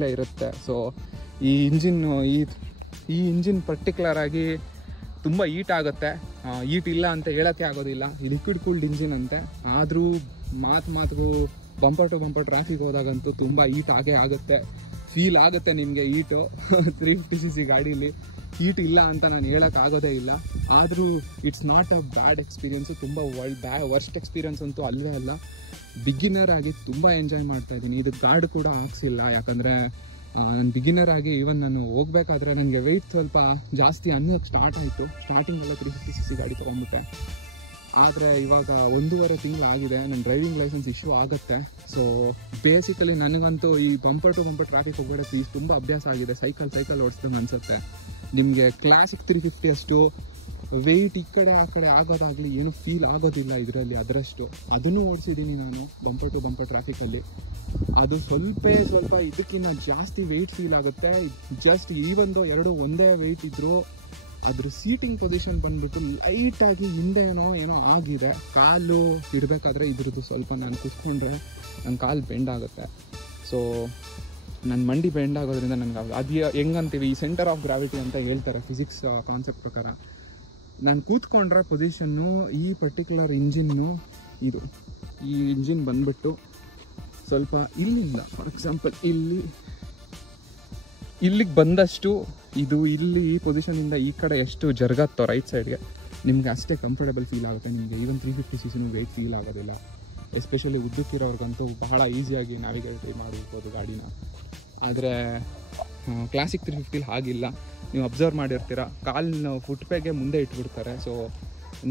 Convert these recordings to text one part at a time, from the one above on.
ಇರುತ್ತೆ. ಸೊ ಈ engine particular ಆಗಿ ತುಂಬ ಹೀಟ್ ಆಗುತ್ತೆ. ಹೀಟ್ ಇಲ್ಲ ಅಂತ ಹೇಳೋಕ್ಕೆ ಆಗೋದಿಲ್ಲ. ಈ ಲಿಕ್ವಿಡ್ ಕೂಲ್ಡ್ ಇಂಜಿನ್ ಅಂತೆ. ಆದರೂ ಮಾತಿಗೂ ಬಂಪರ್ ಟು ಬಂಪರ್ ಟ್ರಾಫಿಕ್ ಹೋದಾಗಂತೂ ತುಂಬ ಹೀಟ್ ಆಗುತ್ತೆ. ಫೀಲ್ ಆಗುತ್ತೆ ನಿಮಗೆ ಹೀಟು. 350cc ಗಾಡೀಲಿ ಹೀಟ್ ಇಲ್ಲ ಅಂತ ನಾನು ಹೇಳೋಕ್ಕಾಗೋದೇ ಇಲ್ಲ. ಆದರೂ it's not a bad experience. ತುಂಬ ವರ್ಸ್ಟ್ ಎಕ್ಸ್ಪೀರಿಯೆನ್ಸ್ ಅಂತೂ ಅಲ್ಲವೇ ಅಲ್ಲ. ಬಿಗಿನರ್ ಆಗಿ ತುಂಬ ಎಂಜಾಯ್ ಮಾಡ್ತಾಯಿದ್ದೀನಿ. ಇದು ಗಾರ್ಡ್ ಕೂಡ ಹಾಕ್ಸಿಲ್ಲ, ಯಾಕಂದರೆ ನಾನು ಬಿಗಿನರ್ ಆಗಿ ಈವನ್ ನಾನು ಹೋಗ್ಬೇಕಾದ್ರೆ ನನಗೆ ವೆಯ್ಟ್ ಸ್ವಲ್ಪ ಜಾಸ್ತಿ ಅನ್ನೋಕ್ಕೆ ಸ್ಟಾರ್ಟ್ ಆಯಿತು. ಸ್ಟಾರ್ಟಿಂಗೆಲ್ಲ 350cc ಗಾಡಿ ತೊಗೊಂಡ್ಬಿಟ್ಟೆ. ಆದರೆ ಇವಾಗ 1.5 ತಿಂಗಳು ಆಗಿದೆ. ನನ್ನ ಡ್ರೈವಿಂಗ್ ಲೈಸೆನ್ಸ್ ಇಶ್ಯೂ ಆಗುತ್ತೆ. ಸೊ ಬೇಸಿಕಲಿ ನನಗಂತೂ ಈ ಬಂಪರ್ ಟು ಬಂಪರ್ ಟ್ರಾಫಿಕ್ ಹೋಗ್ಬಿಡುತ್ತೆ ತುಂಬ ಅಭ್ಯಾಸ ಆಗಿದೆ. ಸೈಕಲ್ ಓಡಿಸ್ದಂಗೆ ಅನಿಸುತ್ತೆ. ನಿಮಗೆ ಕ್ಲಾಸಿಕ್ 350 ಅಷ್ಟು ವೆಯ್ಟ್ ಈ ಕಡೆ ಆ ಕಡೆ ಆಗೋದಾಗಲಿ ಏನೂ ಫೀಲ್ ಆಗೋದಿಲ್ಲ ಇದರಲ್ಲಿ ಅದರಷ್ಟು. ಅದನ್ನು ಓಡಿಸಿದ್ದೀನಿ ನಾನು ಬಂಪರ್ ಟು ಬಂಪರ್ ಟ್ರಾಫಿಕಲ್ಲಿ. ಅದು ಸ್ವಲ್ಪ ಇದಕ್ಕಿಂತ ಜಾಸ್ತಿ ವೆಯ್ಟ್ ಫೀಲ್ ಆಗುತ್ತೆ. ಜಸ್ಟ್ ಈವೊಂದು ಎರಡು ಒಂದೇ ವೆಯ್ಟ್ ಇದ್ದರೂ ಅದ್ರ ಸೀಟಿಂಗ್ ಪೊಸಿಷನ್ ಬಂದ್ಬಿಟ್ಟು ಲೈಟಾಗಿ ಹಿಂದೆ ಏನೋ ಆಗಿದೆ. ಕಾಲು ಇಡಬೇಕಾದ್ರೆ ಇದ್ರದ್ದು ಸ್ವಲ್ಪ ನಾನು ಕೂತ್ಕೊಂಡ್ರೆ ನನ್ನ ಕಾಲು ಬೆಂಡ್ ಆಗುತ್ತೆ. ಸೊ ನನ್ನ ಮಂಡಿ ಬೆಂಡ್ ಆಗೋದ್ರಿಂದ ನನಗೆ ಅದು ಹೆಂಗಂತೀವಿ, ಈ ಸೆಂಟರ್ ಆಫ್ ಗ್ರಾವಿಟಿ ಅಂತ ಹೇಳ್ತಾರೆ ಫಿಸಿಕ್ಸ್ ಕಾನ್ಸೆಪ್ಟ್ ಪ್ರಕಾರ. ನಾನು ಕೂತ್ಕೊಂಡ್ರೆ ಪೊಸಿಷನ್ನು ಈ ಪರ್ಟಿಕ್ಯುಲರ್ ಇಂಜಿನ್ನು ಈ ಇಂಜಿನ್ ಬಂದ್ಬಿಟ್ಟು ಸ್ವಲ್ಪ ಇಲ್ಲಿಂದ ಫಾರ್ ಎಕ್ಸಾಂಪಲ್ ಇಲ್ಲಿಗೆ ಬಂದಷ್ಟು ಇದು ಇಲ್ಲಿ ಈ ಪೊಸಿಷನಿಂದ ಈ ಕಡೆ ಎಷ್ಟು ಜರುಗತ್ತೋ ರೈಟ್ ಸೈಡ್ಗೆ ನಿಮಗೆ ಅಷ್ಟೇ ಕಂಫರ್ಟಬಲ್ ಫೀಲ್ ಆಗುತ್ತೆ. ನಿಮಗೆ ಈವನ್ 350cc ವೆಯ್ಟ್ ಫೀಲ್ ಆಗೋದಿಲ್ಲ. ಎಸ್ಪೆಷಲಿ ಉದ್ದಕ್ಕಿರೋರ್ಗಂತೂ ಬಹಳ ಈಸಿಯಾಗಿ ನ್ಯಾವಿಗೇಟ್ ಮಾಡ್ಬೋದು ಗಾಡಿನ. ಆದರೆ ಕ್ಲಾಸಿಕ್ 350 ಹಾಗಿಲ್ಲ. ನೀವು ಅಬ್ಸರ್ವ್ ಮಾಡಿರ್ತೀರ, ಕಾಲನ್ನ ಫುಟ್ಪೇಗೆ ಮುಂದೆ ಇಟ್ಬಿಡ್ತಾರೆ. ಸೊ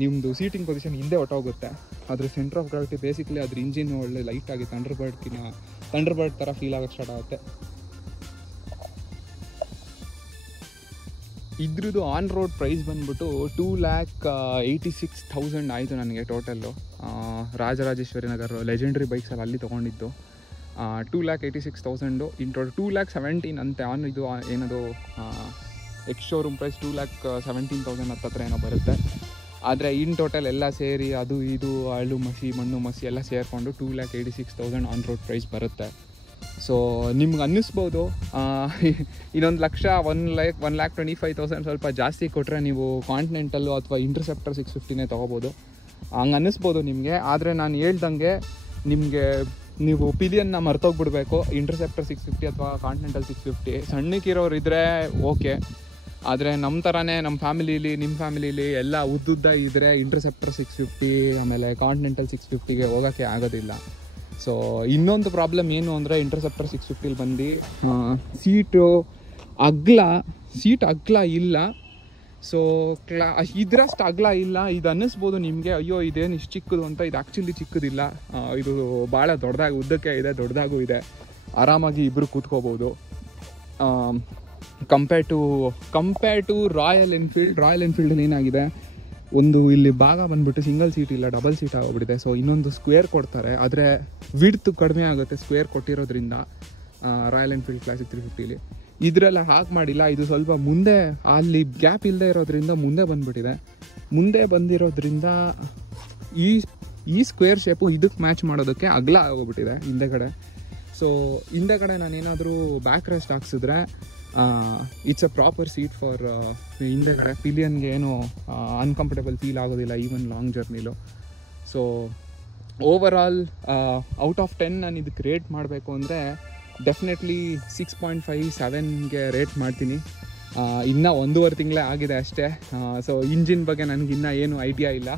ನಿಮ್ಮದು ಸೀಟಿಂಗ್ ಪೊಸಿಷನ್ ಹಿಂದೆ ಹೊಟ್ಟೋಗುತ್ತೆ. ಅದ್ರ ಸೆಂಟರ್ ಆಫ್ ಗ್ರಾವಿಟಿ ಬೇಸಿಕಲಿ ಅದ್ರ ಇಂಜಿನ್ ಒಳ್ಳೆ ಲೈಟಾಗಿ ಥಂಡರ್ಬರ್ಡ್ ಥರ ಫೀಲ್ ಆಗೋಕ್ಕೆ ಸ್ಟಾರ್ಟ್ ಆಗುತ್ತೆ. ಇದ್ರದ್ದು ಆನ್ ರೋಡ್ ಪ್ರೈಸ್ ಬಂದ್ಬಿಟ್ಟು 2,86,000 ಆಯಿತು ನನಗೆ ಟೋಟಲ್ಲು. ರಾಜರಾಜೇಶ್ವರಿ ನಗರ ಲೆಜೆಂಡ್ರಿ ಬೈಕ್ಸಲ್ಲಿ ಅಲ್ಲಿ ತೊಗೊಂಡಿದ್ದು 2,86,000. ಇನ್ ಟೋಟಲ್ 2,17,000 ಅಂತೆ. ಇದು ಏನದು ಎಕ್ಸ್ ಶೋರೂಮ್ ಪ್ರೈಸ್ 2,17,000 ಹತ್ತತ್ರ ಏನೋ ಬರುತ್ತೆ. ಆದರೆ ಇನ್ ಟೋಟಲ್ ಎಲ್ಲ ಸೇರಿ ಅದು ಇದು ಮಣ್ಣು ಮಸಿ ಎಲ್ಲ ಸೇರಿಕೊಂಡು 2,86,000 ಆನ್ ರೋಡ್ ಪ್ರೈಸ್ ಬರುತ್ತೆ. ಸೊ ನಿಮ್ಗೆ ಅನ್ನಿಸ್ಬೋದು ಇನ್ನೊಂದು ಲಕ್ಷ 1,25,000 ಸ್ವಲ್ಪ ಜಾಸ್ತಿ ಕೊಟ್ಟರೆ ನೀವು ಕಾಂಟಿನೆಂಟಲ್ಲು ಅಥವಾ ಇಂಟರ್ಸೆಪ್ಟರ್ 650ನೇ ತೊಗೋಬೋದು, ಹಂಗೆ ಅನ್ನಿಸ್ಬೋದು ನಿಮಗೆ. ಆದರೆ ನಾನು ಹೇಳ್ದಂಗೆ ನೀವು ಪಿಲಿಯನ್ನ ಮರ್ತೋಗ್ಬಿಡ್ಬೇಕು. ಇಂಟರ್ಸೆಪ್ಟರ್ 650 ಅಥವಾ ಕಾಂಟಿನೆಂಟಲ್ 650 ಸಣ್ಣಕ್ಕಿರೋರು ಇದ್ದರೆ ಓಕೆ. ಆದರೆ ನಮ್ಮ ಥರನೇ ನಿಮ್ಮ ಫ್ಯಾಮಿಲೀಲಿ ಎಲ್ಲ ಉದ್ದುದ್ದ ಇದ್ದರೆ ಇಂಟರ್ಸೆಪ್ಟರ್ 650 ಆಮೇಲೆ ಕಾಂಟಿನೆಂಟಲ್ 650ಗೆ ಹೋಗೋಕ್ಕೆ ಆಗೋದಿಲ್ಲ. ಸೊ ಇನ್ನೊಂದು ಪ್ರಾಬ್ಲಮ್ ಏನು ಅಂದರೆ ಇಂಟರ್ಸೆಪ್ಟರ್ 650 ಬಂದು ಸೀಟ್ ಅಗ್ಲ ಇಲ್ಲ. ಸೊ ಇದರಷ್ಟು ಅಗ್ಲ ಇಲ್ಲ. ಇದು ಅನ್ನಿಸ್ಬೋದು ನಿಮಗೆ, ಅಯ್ಯೋ ಇದೇನು ಇಷ್ಟು ಚಿಕ್ಕದು ಅಂತ. ಇದು ಆ್ಯಕ್ಚುಲಿ ಚಿಕ್ಕದಿಲ್ಲ. ಇದು ಭಾಳ ದೊಡ್ಡದಾಗಿ ಉದ್ದಕ್ಕೆ ಇದೆ, ದೊಡ್ಡದಾಗೂ ಇದೆ. ಆರಾಮಾಗಿ ಇಬ್ಬರು ಕೂತ್ಕೋಬೋದು. ಕಂಪೇರ್ ಟು ರಾಯಲ್ ಎನ್ಫೀಲ್ಡಲ್ಲಿ ಏನಾಗಿದೆ, ಒಂದು ಇಲ್ಲಿ ಭಾಗ ಬಂದುಬಿಟ್ಟು ಸಿಂಗಲ್ ಸೀಟ್ ಇಲ್ಲ, ಡಬಲ್ ಸೀಟ್ ಆಗೋಗ್ಬಿಟ್ಟಿದೆ. ಸೊ ಇನ್ನೊಂದು ಸ್ಕ್ವೇರ್ ಕೊಡ್ತಾರೆ, ಆದರೆ ವಿಡ್ತ್ ಕಡಿಮೆ ಆಗುತ್ತೆ ಸ್ಕ್ವೇರ್ ಕೊಟ್ಟಿರೋದ್ರಿಂದ ರಾಯಲ್ ಎನ್ಫೀಲ್ಡ್ ಕ್ಲಾಸಿಕ್ 350ಲಿ. ಇದರೆಲ್ಲ ಹಾಗೆ ಮಾಡಿಲ್ಲ. ಇದು ಸ್ವಲ್ಪ ಮುಂದೆ ಅಲ್ಲಿ ಗ್ಯಾಪ್ ಇಲ್ಲದೆ ಇರೋದ್ರಿಂದ ಮುಂದೆ ಬಂದಿರೋದ್ರಿಂದ ಈ ಸ್ಕ್ವೇರ್ ಶೇಪು ಇದಕ್ಕೆ ಮ್ಯಾಚ್ ಮಾಡೋದಕ್ಕೆ ಅಗಲ ಆಗೋಗ್ಬಿಟ್ಟಿದೆ ಹಿಂದೆಗಡೆ. ಸೊ ಹಿಂದೆಗಡೆ ನಾನೇನಾದರೂ ಬ್ಯಾಕ್ ರೆಸ್ಟ್ ಹಾಕ್ಸಿದ್ರೆ it's a proper seat for ಹಿಂದೆಗಡೆ. ಪಿಲಿಯನ್ಗೆ ಏನು ಅನ್ಕಂಫರ್ಟಬಲ್ ಫೀಲ್ ಆಗೋದಿಲ್ಲ ಈವನ್ ಲಾಂಗ್ ಜರ್ನಿಲು. So overall out of 10 ನಾನು ಇದಕ್ಕೆ ರೇಟ್ ಮಾಡಬೇಕು ಅಂದರೆ ಡೆಫಿನೆಟ್ಲಿ 6.57ಗೆ ರೇಟ್ ಮಾಡ್ತೀನಿ. ಇನ್ನೂ 1.5 ತಿಂಗಳೇ ಆಗಿದೆ ಅಷ್ಟೇ. ಸೊ ಇಂಜಿನ್ ಬಗ್ಗೆ ನನಗಿನ್ನೂ ಏನು ಐಡಿಯಾ ಇಲ್ಲ.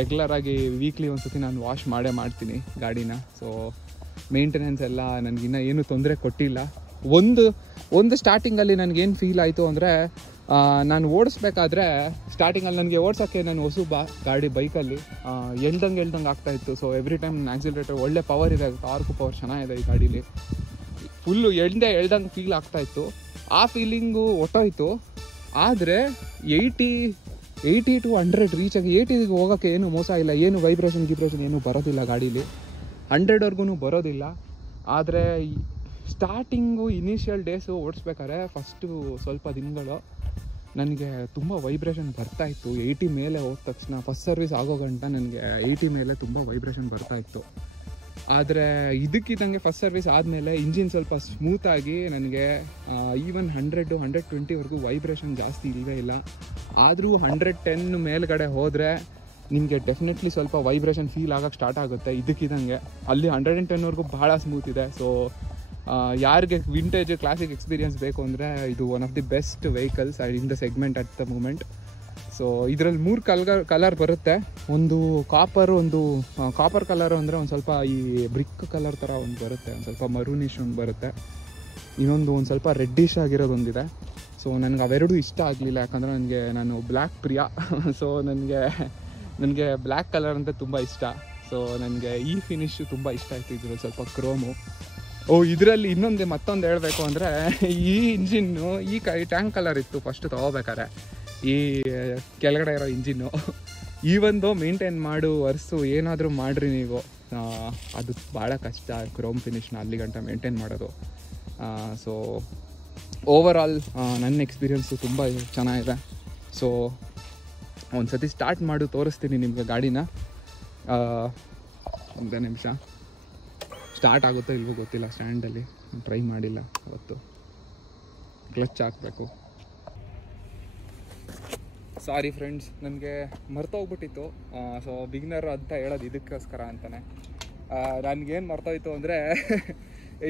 ರೆಗ್ಯುಲರಾಗಿ ವೀಕ್ಲಿ ಒಂದು ಸತಿ ನಾನು ವಾಶ್ ಮಾಡ್ತೀನಿ ಗಾಡಿನ. ಸೊ ಮೇಂಟೆನೆನ್ಸ್ ಎಲ್ಲ ನನಗಿನ್ನೂ ಏನೂ ತೊಂದರೆ ಕೊಟ್ಟಿಲ್ಲ. ಒಂದು ಸ್ಟಾರ್ಟಿಂಗಲ್ಲಿ ನನಗೇನು ಫೀಲ್ ಆಯಿತು ಅಂದರೆ, ನಾನು ಓಡಿಸ್ಬೇಕಾದ್ರೆ ಸ್ಟಾರ್ಟಿಂಗಲ್ಲಿ ನನಗೆ ಓಡಿಸೋಕ್ಕೆ ನಾನು ಗಾಡಿ ಬೈಕಲ್ಲಿ ಎಳ್ದಂಗೆ ಆಗ್ತಾಯಿತ್ತು. ಸೊ ಎವ್ರಿ ಟೈಮ್ ನನ್ನ ಆಕ್ಸಿಲರೇಟರ್ ಒಳ್ಳೆ ಪವರ್ ಇದೆ, ಟಾರ್ಕ್ ಪವರ್ ಚೆನ್ನಾಗಿದೆ ಈ ಗಾಡೀಲಿ. ಫುಲ್ಲು ಎಳ್ದಂಗೆ ಫೀಲ್ ಆಗ್ತಾಯಿತ್ತು. ಆ ಫೀಲಿಂಗು ಹೊಟ್ಟೋಯ್ತು. ಆದರೆ 80 to 100 ರೀಚಾಗಿ 80ಗೆ ಹೋಗೋಕ್ಕೆ ಏನು ಮೋಸ ಇಲ್ಲ, ಏನು ವೈಬ್ರೇಷನ್ ಏನೂ ಬರೋದಿಲ್ಲ ಗಾಡೀಲಿ, 100ವರೆಗೂ ಬರೋದಿಲ್ಲ. ಆದರೆ ಸ್ಟಾರ್ಟಿಂಗು ಇನಿಷಿಯಲ್ ಡೇಸು ಓಡಿಸ್ಬೇಕಾದ್ರೆ ಫಸ್ಟು ಸ್ವಲ್ಪ ದಿನಗಳು ನನಗೆ ತುಂಬ ವೈಬ್ರೇಷನ್ ಬರ್ತಾಯಿತ್ತು. 80 ಮೇಲೆ ಹೋದ ತಕ್ಷಣ ಫಸ್ಟ್ ಸರ್ವಿಸ್ ಆಗೋ ಗಂಟ ನನಗೆ 80 ಮೇಲೆ ತುಂಬ ವೈಬ್ರೇಷನ್ ಬರ್ತಾಯಿತ್ತು. ಆದರೆ ಇದಕ್ಕಿದ್ದಂಗೆ ಫಸ್ಟ್ ಸರ್ವಿಸ್ ಆದಮೇಲೆ ಇಂಜಿನ್ ಸ್ವಲ್ಪ ಸ್ಮೂತಾಗಿ ನನಗೆ ಈವನ್ 100-120ವರೆಗೂ ವೈಬ್ರೇಷನ್ ಜಾಸ್ತಿ ಇಲ್ಲವೇ ಇಲ್ಲ. ಆದರೂ 110 ಮೇಲ್ಗಡೆ ಹೋದರೆ ನಿಮಗೆ ಡೆಫಿನೆಟ್ಲಿ ಸ್ವಲ್ಪ ವೈಬ್ರೇಷನ್ ಫೀಲ್ ಆಗೋಕ್ಕೆ ಸ್ಟಾರ್ಟ್ ಆಗುತ್ತೆ ಇದಕ್ಕಿದ್ದಂಗೆ. ಅಲ್ಲಿ 110ವರೆಗೂ ಭಾಳ ಸ್ಮೂತ್ ಇದೆ. ಸೊ ಯಾರಿಗೆ ವಿಂಟೇಜ್ ಕ್ಲಾಸಿಕ್ ಎಕ್ಸ್ಪೀರಿಯನ್ಸ್ ಬೇಕು ಅಂದರೆ ಇದು one of the best vehicles in the segment at the moment. So ಇದರಲ್ಲಿ 3 ಕಲರ್ ಬರುತ್ತೆ. ಒಂದು ಕಾಪರ್ ಕಲರು ಅಂದರೆ ಒಂದು ಸ್ವಲ್ಪ ಈ ಬ್ರಿಕ್ ಕಲರ್ ಥರ ಒಂದು ಬರುತ್ತೆ, ಒಂದು ಸ್ವಲ್ಪ ಮರೂನಿಶ್ ಒಂದು ಬರುತ್ತೆ. ಇನ್ನೊಂದು ಒಂದು ಸ್ವಲ್ಪ ರೆಡ್ಡಿಶ್ ಆಗಿರೋದೊಂದಿದೆ. ಸೊ ನನಗೆ ಅವೆರಡೂ ಇಷ್ಟ ಆಗಲಿಲ್ಲ, ಯಾಕಂದರೆ ನಾನು ಬ್ಲ್ಯಾಕ್ ಪ್ರಿಯ. ಸೊ ನನಗೆ ಬ್ಲ್ಯಾಕ್ ಕಲರ್ ಅಂದರೆ ತುಂಬ ಇಷ್ಟ. ಸೊ ನನಗೆ ಈ ಫಿನಿಶು ತುಂಬ ಇಷ್ಟ ಆಯಿತು. ಇದ್ರಲ್ಲಿ ಸ್ವಲ್ಪ ಕ್ರೋಮು. ಇದರಲ್ಲಿ ಮತ್ತೊಂದು ಹೇಳಬೇಕು ಅಂದರೆ ಈ ಇಂಜಿನ್ನು ಈ ಟ್ಯಾಂಕ್ ಕಲರ್ ಇತ್ತು ಫಸ್ಟ್ ತೊಗೋಬೇಕಾರೆ, ಈ ಕೆಳಗಡೆ ಇರೋ ಇಂಜಿನ್ನು. ಈ ಒಂದು ಮೇಂಟೈನ್ ಒರೆಸು ಏನಾದರೂ ಮಾಡಿರಿ ನೀವು, ಅದು ಭಾಳ ಕಷ್ಟ ಕ್ರೋಮ್ ಫಿನಿಷ್ನ ಅಲ್ಲಿ ಗಂಟ ಮೇಂಟೈನ್ ಮಾಡೋದು. ಸೊ ಓವರಾಲ್ ನನ್ನ ಎಕ್ಸ್ಪೀರಿಯನ್ಸು ತುಂಬ ಚೆನ್ನಾಗಿದೆ. ಸೊ ಒಂದು ಸತಿ ಸ್ಟಾರ್ಟ್ ತೋರಿಸ್ತೀನಿ ನಿಮಗೆ ಗಾಡಿನ. ಒಂದು ನಿಮಿಷ, ಸ್ಟಾರ್ಟ್ ಆಗುತ್ತೋ ಇಲ್ವೋ ಗೊತ್ತಿಲ್ಲ, ಸ್ಟ್ಯಾಂಡಲ್ಲಿ ಟ್ರೈ ಮಾಡಿಲ್ಲ ಅವತ್ತು. ಕ್ಲಚ್ ಹಾಕಬೇಕು. ಸಾರಿ ಫ್ರೆಂಡ್ಸ್, ನನಗೆ ಮರ್ತೋಗ್ಬಿಟ್ಟಿತ್ತು. ಸೊ ಬಿಗಿನರ್ ಅಂತ ಹೇಳೋದು ಇದಕ್ಕೋಸ್ಕರ ಅಂತಲೇ. ನನಗೇನು ಮರ್ತೋಯ್ತು ಅಂದರೆ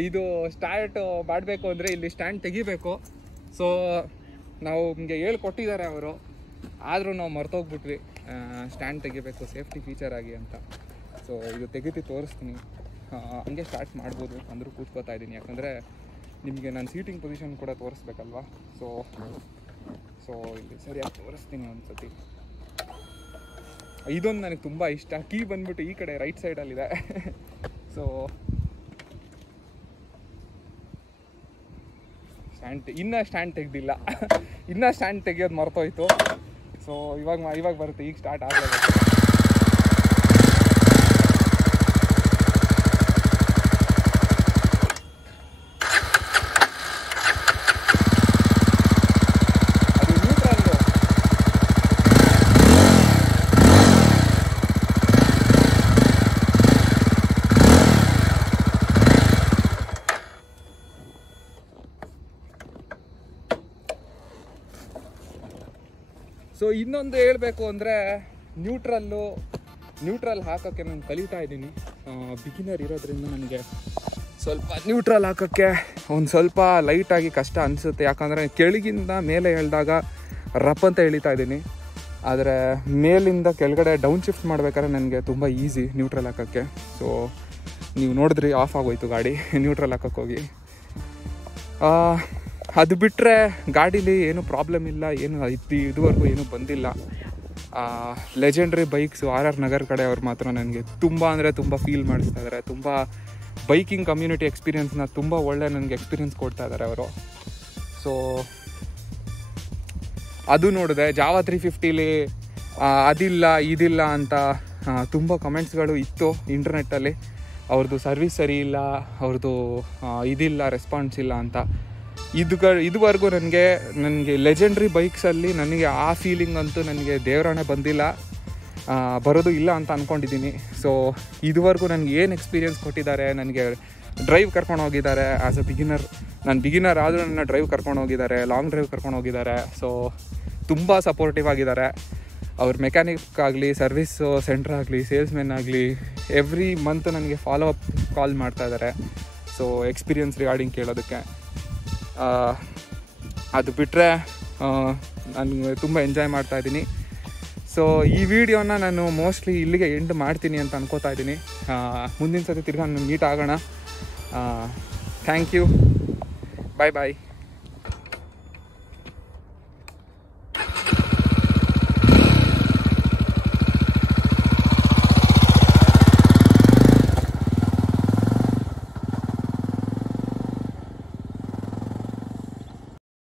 ಇದು ಸ್ಟಾರ್ಟ್ ಮಾಡಬೇಕು ಅಂದರೆ ಇಲ್ಲಿ ಸ್ಟ್ಯಾಂಡ್ ತೆಗಿಬೇಕು. ಸೊ ನಾವು ನಿಮಗೆ ಹೇಳ್ಕೊಟ್ಟಿದ್ದಾರೆ ಅವರು, ಆದರೂ ನಾವು ಮರ್ತೋಗ್ಬಿಟ್ವಿ ಸ್ಟ್ಯಾಂಡ್ ತೆಗಿಬೇಕು ಸೇಫ್ಟಿ ಫೀಚರಾಗಿ ಅಂತ. ಸೊ ಇದು ತೆಗಿತಿ ತೋರಿಸ್ತೀನಿ. ಹಂಗೆ ಸ್ಟಾರ್ಟ್ ಮಾಡ್ಬೋದು, ಅಂದರೂ ಕೂತ್ಕೋತಾ ಇದ್ದೀನಿ, ಯಾಕಂದರೆ ನಿಮಗೆ ನಾನು ಸೀಟಿಂಗ್ ಪೊಸಿಷನ್ ಕೂಡ ತೋರಿಸ್ಬೇಕಲ್ವಾ. ಸೊ ಇಲ್ಲಿ ಸರಿಯಾಗಿ ತೋರಿಸ್ತೀನಿ ಒಂದು ಸತಿ. ಇದೊಂದು ನನಗೆ ತುಂಬ ಇಷ್ಟ. ಕೀ ಬಂದ್ಬಿಟ್ಟು ಈ ಕಡೆ ರೈಟ್ ಸೈಡಲ್ಲಿದೆ. ಸೊ ಸ್ಟ್ಯಾಂಡ್ ತೆಗ್ದಿಲ್ಲ, ಇನ್ನೂ ಸ್ಟ್ಯಾಂಡ್ ತೆಗಿಯೋದು ಮರ್ತೋಯ್ತು. ಸೊ ಇವಾಗ ಬರುತ್ತೆ, ಈಗ ಸ್ಟಾರ್ಟ್ ಆಗಬೇಕು. ಸೊ ಇನ್ನೊಂದು ಹೇಳಬೇಕು ಅಂದರೆ ನ್ಯೂಟ್ರಲ್ ಹಾಕೋಕ್ಕೆ ನಾನು ಕಲಿತಾ ಇದ್ದೀನಿ. ಬಿಗಿನರ್ ಇರೋದ್ರಿಂದ ನನಗೆ ಸ್ವಲ್ಪ ನ್ಯೂಟ್ರಲ್ ಹಾಕೋಕ್ಕೆ ಒಂದು ಸ್ವಲ್ಪ ಲೈಟಾಗಿ ಕಷ್ಟ ಅನಿಸುತ್ತೆ, ಯಾಕಂದರೆ ಕೆಳಗಿಂದ ಮೇಲೆ ಎಳೆದಾಗ ರಪ್ ಅಂತ ಎಳಿತಾ ಇದ್ದೀನಿ. ಆದರೆ ಮೇಲಿಂದ ಕೆಳಗಡೆ ಡೌನ್ ಶಿಫ್ಟ್ ಮಾಡಬೇಕಾದ್ರೆ ನನಗೆ ತುಂಬ ಈಸಿ ನ್ಯೂಟ್ರಲ್ ಹಾಕೋಕ್ಕೆ. ಸೊ ನೀವು ನೋಡಿದ್ರಿ, ಆಫ್ ಆಗೋಯ್ತು ಗಾಡಿ ನ್ಯೂಟ್ರಲ್ ಹಾಕೋಕ್ಕೆ ಹೋಗಿ. ಅದು ಬಿಟ್ಟರೆ ಗಾಡೀಲಿ ಏನೂ ಪ್ರಾಬ್ಲಮ್ ಇಲ್ಲ, ಏನು ಇದುವರೆಗೂ ಏನೂ ಬಂದಿಲ್ಲ. ಲೆಜೆಂಡ್ರಿ ಬೈಕ್ಸು RR ನಗರ್ ಕಡೆ ಅವ್ರು ಮಾತ್ರ ನನಗೆ ತುಂಬ ಅಂದರೆ ತುಂಬ ಫೀಲ್ ಮಾಡಿಸ್ತಾ ಇದ್ದಾರೆ. ತುಂಬ ಬೈಕಿಂಗ್ ಕಮ್ಯುನಿಟಿ ಎಕ್ಸ್ಪೀರಿಯನ್ಸ್ನ ತುಂಬ ಒಳ್ಳೆ ನನಗೆ ಎಕ್ಸ್ಪೀರಿಯನ್ಸ್ ಕೊಡ್ತಾ ಇದ್ದಾರೆ ಅವರು. ಸೊ ಅದು ನೋಡಿದೆ. ಜಾವಾ 350ಲಿ ಇದಿಲ್ಲ ಅಂತ ತುಂಬ ಕಮೆಂಟ್ಸ್ಗಳು ಇತ್ತು ಇಂಟರ್ನೆಟ್ಟಲ್ಲಿ. ಅವ್ರದ್ದು ಸರ್ವಿಸ್ ಸರಿ ಇಲ್ಲ, ಅವ್ರದ್ದು ಇದಿಲ್ಲ, ರೆಸ್ಪಾನ್ಸ್ ಇಲ್ಲ ಅಂತ. ಇದುವರೆಗೂ ನನಗೆ ಲೆಜೆಂಡ್ರಿ ಬೈಕ್ಸಲ್ಲಿ ನನಗೆ ಆ ಫೀಲಿಂಗ್ ಅಂತೂ ನನಗೆ ದೇವರಾಣೆ ಬಂದಿಲ್ಲ, ಬರೋದು ಇಲ್ಲ ಅಂತ ಅಂದ್ಕೊಂಡಿದ್ದೀನಿ. ಸೊ ಇದುವರೆಗೂ ನನಗೆ ಏನು ಎಕ್ಸ್ಪೀರಿಯನ್ಸ್ ಕೊಟ್ಟಿದ್ದಾರೆ, ನನಗೆ ಡ್ರೈವ್ ಕರ್ಕೊಂಡು ಹೋಗಿದ್ದಾರೆ. ಆ್ಯಸ್ ಅ ಬಿಗಿನರ್ ಆದರೂ ನನ್ನ ಡ್ರೈವ್ ಕರ್ಕೊಂಡು ಹೋಗಿದ್ದಾರೆ, ಲಾಂಗ್ ಡ್ರೈವ್ ಕರ್ಕೊಂಡು ಹೋಗಿದ್ದಾರೆ. ಸೊ ತುಂಬ ಸಪೋರ್ಟಿವ್ ಆಗಿದ್ದಾರೆ. ಅವ್ರ ಮೆಕ್ಯಾನಿಕ್ ಆಗಲಿ, ಸರ್ವಿಸ್ ಸೆಂಟ್ರ್ ಆಗಲಿ, ಸೇಲ್ಸ್ಮೆನ್ ಆಗಲಿ, ಎವ್ರಿ ಮಂತ್ ನನಗೆ ಫಾಲೋ ಅಪ್ ಕಾಲ್ ಮಾಡ್ತಾ ಇದ್ದಾರೆ. ಸೊ ಎಕ್ಸ್ಪೀರಿಯನ್ಸ್ ರಿಗಾರ್ಡಿಂಗ್ ಕೇಳೋದಕ್ಕೆ. ಅದು ಬಿಟ್ಟರೆ ನಾನು ತುಂಬ ಎಂಜಾಯ್ ಮಾಡ್ತಾಯಿದ್ದೀನಿ. ಸೊ ಈ ವಿಡಿಯೋನ ನಾನು ಮೋಸ್ಟ್ಲಿ ಇಲ್ಲಿಗೆ ಎಂಡ್ ಮಾಡ್ತೀನಿ ಅಂತ ಅನ್ಕೋತಾ ಇದ್ದೀನಿ. ಮುಂದಿನ ಸತಿ ತಿರ್ಗಾ ಮೀಟ್ ಆಗೋಣ. Thank you, bye bye.